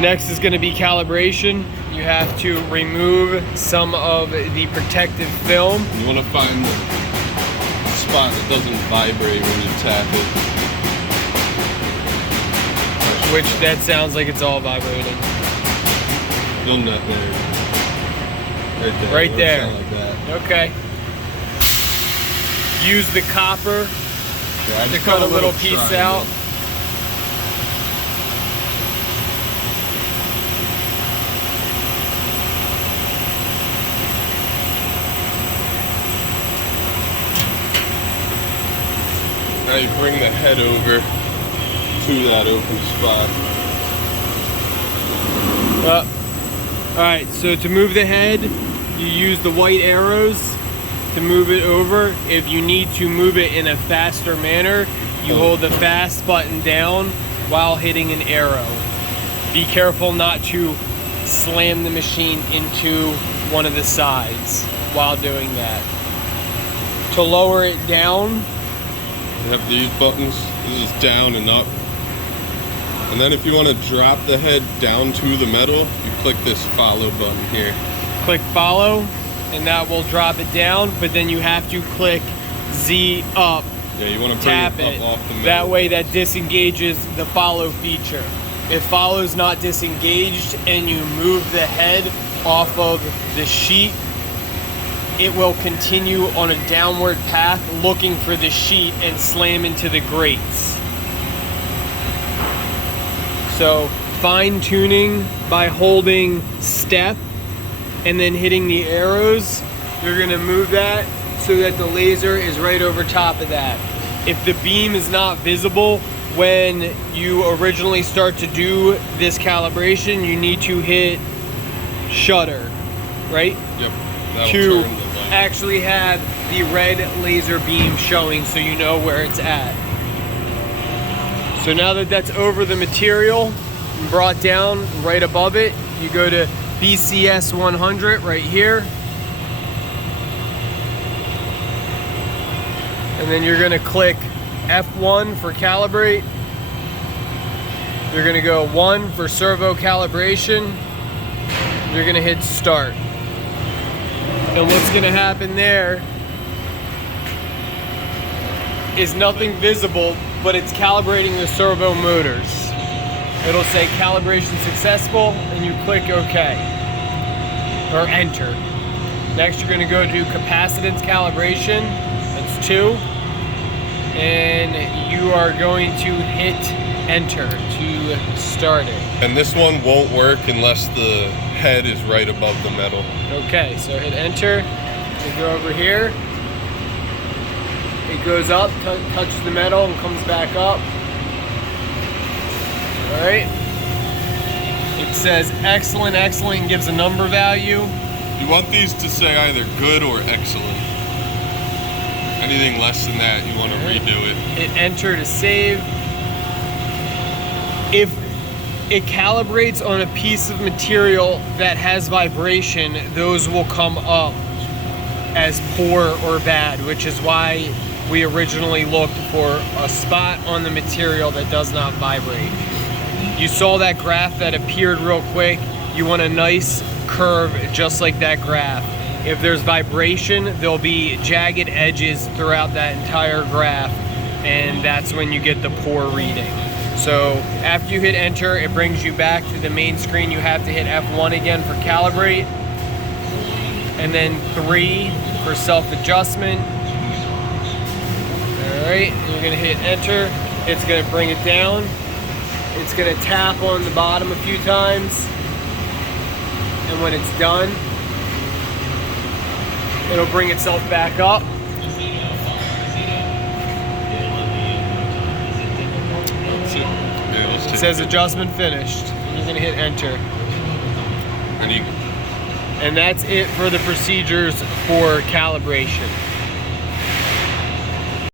Next is going to be calibration. You have to remove some of the protective film. You want to find the spot that doesn't vibrate when you tap it. Which that sounds like it's all vibrating. You'll nut there. Right there. Right there. Sound like that. Okay. Use the copper to cut a little piece out. Now you bring the head over to that open spot. Alright, so to move the head, you use the white arrows to move it over. If you need to move it in a faster manner, you hold the fast button down while hitting an arrow. Be careful not to slam the machine into one of the sides while doing that. To lower it down, you have these buttons. This is down and up. And then if you want to drop the head down to the metal, you click this follow button here. Click follow, and that will drop it down, but then you have to click Z up. Yeah, you want to tap bring it up off the metal. That way that disengages the follow feature. If follow is not disengaged and you move the head off of the sheet, it will continue on a downward path looking for the sheet and slam into the grates. So fine tuning by holding step and then hitting the arrows, you're gonna move that so that the laser is right over top of that. If the beam is not visible when you originally start to do this calibration, you need to hit shutter, right? Yep. To actually have the red laser beam showing so you know where it's at. So now that that's over the material and brought down right above it, you go to BCS 100 right here. And then you're gonna click F1 for calibrate. You're gonna go 1 for servo calibration. You're gonna hit start. And what's gonna happen there is nothing visible, but it's calibrating the servo motors. It'll say calibration successful, and you click OK, or enter. Next, you're gonna go to capacitance calibration, that's 2, and you are going to hit enter to start it. And this one won't work unless the head is right above the metal. Okay, so hit enter, you go over here, it goes up, touches the metal and comes back up. Alright, it says excellent, excellent, and gives a number value. You want these to say either good or excellent. Anything less than that, you want to redo it. Hit enter to save. If it calibrates on a piece of material that has vibration, those will come up as poor or bad, which is why we originally looked for a spot on the material that does not vibrate. You saw that graph that appeared real quick. You want a nice curve just like that graph. If there's vibration, there'll be jagged edges throughout that entire graph, and that's when you get the poor reading. So after you hit enter, it brings you back to the main screen. You have to hit F1 again for calibrate, and then 3 for self-adjustment. All right, you're gonna hit enter. It's gonna bring it down. It's gonna tap on the bottom a few times, and when it's done, it'll bring itself back up. It says adjustment finished. And you're gonna hit enter. And that's it for the procedures for calibration.